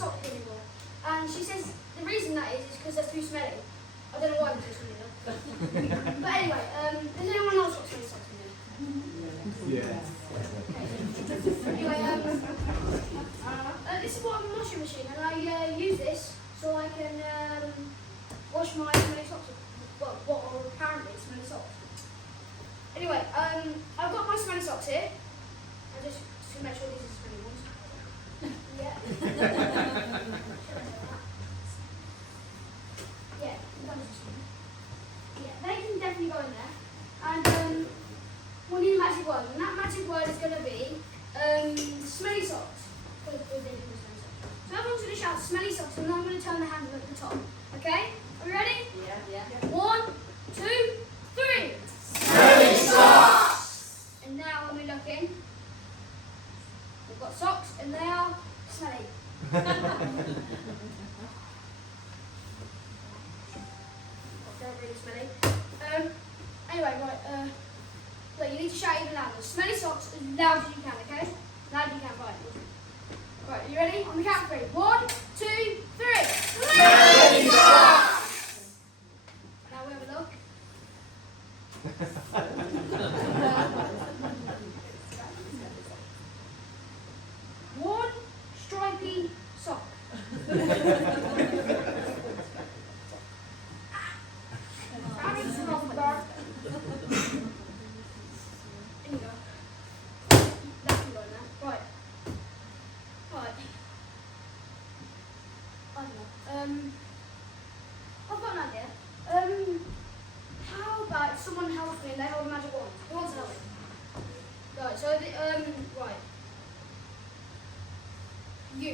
sock anymore. And she says the reason that is because they're too smelly. I don't know why they're too smelly though. But anyway, has anyone else got smelly socks in there? Yeah. Okay. Anyway, this is what I'm a washing machine, and I use this so I can wash my smelly socks. Well, what are apparently smelly socks. Anyway, I've got my smelly socks here. I just to make sure these are smelly ones. Yeah. Yeah, they can definitely go in there. And we'll need a magic word, and that magic word is going to be smelly socks. So everyone's going to shout smelly socks, and then I'm going to turn the handle at the top. Okay? Are we ready? Yeah. 1, 2, 3. Smelly socks! And now when we look in, we've got socks, and they are smelly. They're really smelly. Anyway, right, but you need to shout even louder. Smelly socks as loud as you can, okay? Loud as you can, right. Right, are you ready? On the count of 3. 1, 2, 3. Smelly socks! Now we have a look. One stripy sock. I've got an idea. How about if someone helps me and they hold a magic wand? Who wants to help me? Right, so right. You,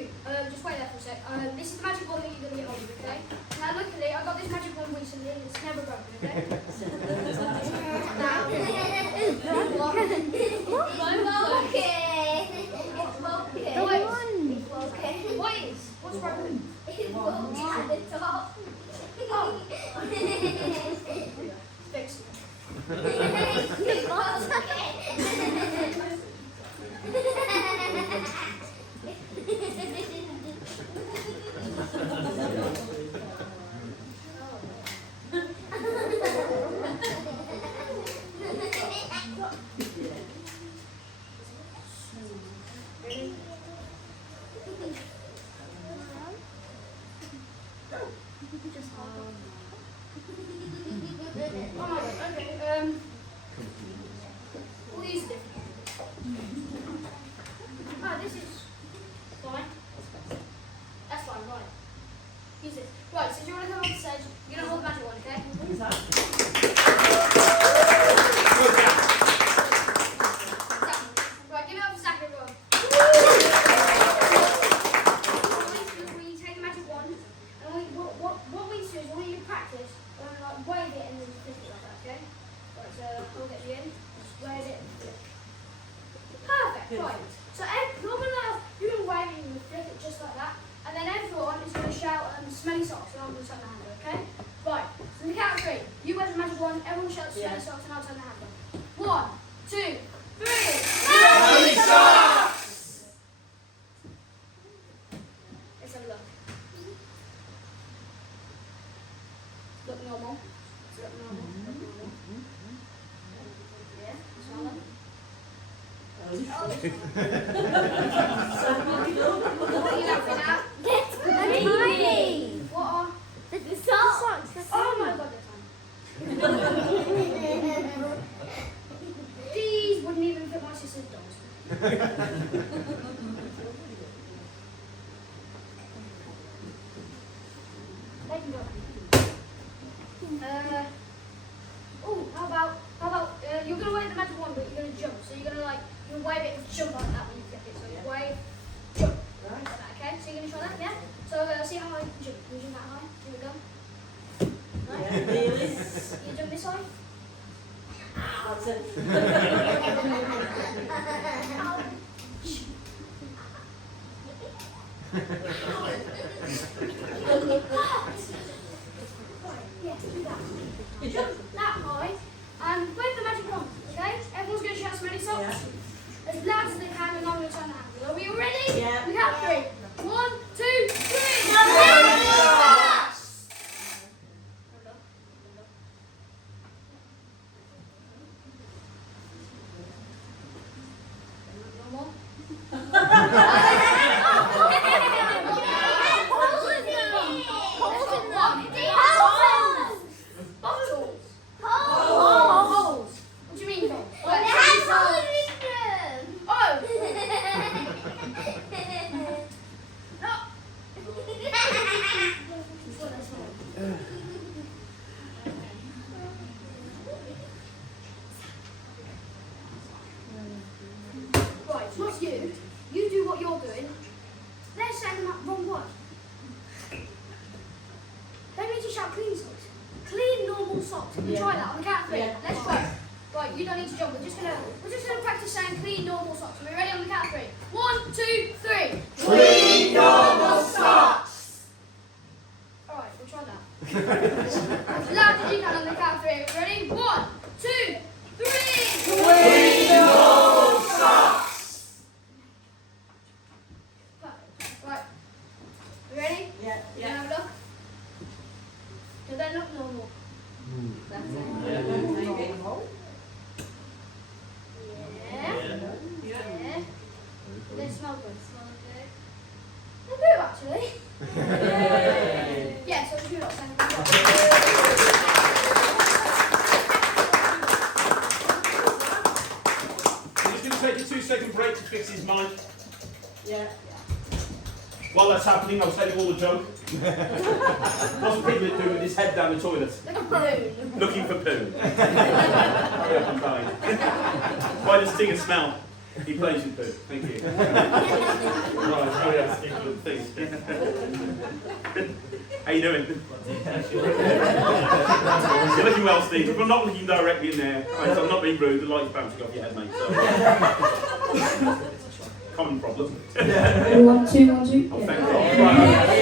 just wait there for a sec. This is the magic wand that you're going to get hold of, okay? Now luckily, I got this magic wand recently and it's never broken, okay? Now, what is? What's broken? Fix it. Oh my god, okay, all these are different. This is fine. That's fine, right. Use this. Right, so if you want to come off the stage, you're going to hold the magic one, okay? Right, give it up for Zach, everyone. When you take the magic wand, and what we do is we want you to practice, like wave it and then flip it like that, okay? Right, so we'll get you in, just wave it and flip. Perfect, right. So you're going to wave it and flip it just like that, and then everyone is going to shout smelly socks, and I'm going to turn the handle, okay? Right, so on the count of 3, you wave the magic wand, everyone shouts smelly socks, and I'll turn the handle. 1, 2, 3. Smelly socks! Let's have a look. Look normal. Look normal. Yeah, smell them. What are you laughing at? That's tiny. What are? The socks. Oh my god, they're tiny. These wouldn't even fit my sister's dolls. They can go. How about you're gonna wave the magic wand, but you're gonna jump. So you're gonna wave it and jump like that when you flip it. So you wave, jump. Like that, okay? So you're gonna try that, yeah? So see how high you can jump. Can you jump that high? Here we go. Right? You jump this high? That's it. Yeah, do that. Jump that high and wave the magic wand, okay? Everyone's going to shout smelly socks as loud as they can, and I'm going to turn the handle. Are we all ready? Yeah. We have 3. 1, 2, what that's for. Right, it's not you. You do what you're doing. They're saying the wrong word. They need to shout clean socks. Clean normal socks. Can we try that on the count of three? Yeah. Let's try. Right, you don't need to jump. We're just gonna practice saying clean normal socks. Are we ready on the count of three? 1, 2, 3. Clean normal socks. Alright, we'll try that. As loud as you can on the count of three. Ready? 1, 2, 3. Clean normal socks. Perfect. Right. You ready? Yeah, You can have a look. Do they look normal? That's it. Maybe. Yeah. Yeah. Yeah. Do they smell good? They do actually. Yeah, so do not send them. He's going to take a 2-second break to fix his mic. Yeah. While that's happening, I'll tell you all the joke. What's Piglet doing with his head down the toilet? Like a balloon. Looking for poo. Hurry up, I'm dying. Why does Stinger smell? He plays with poo. Thank you. Right, hurry up, Stinger, please. How you doing? You're looking well, Steve. If I'm not looking directly in there, I'm not being rude, the light's bouncing off your head, mate. So. Common problem. 1, 2, 1, 2. Oh, thank God. Right.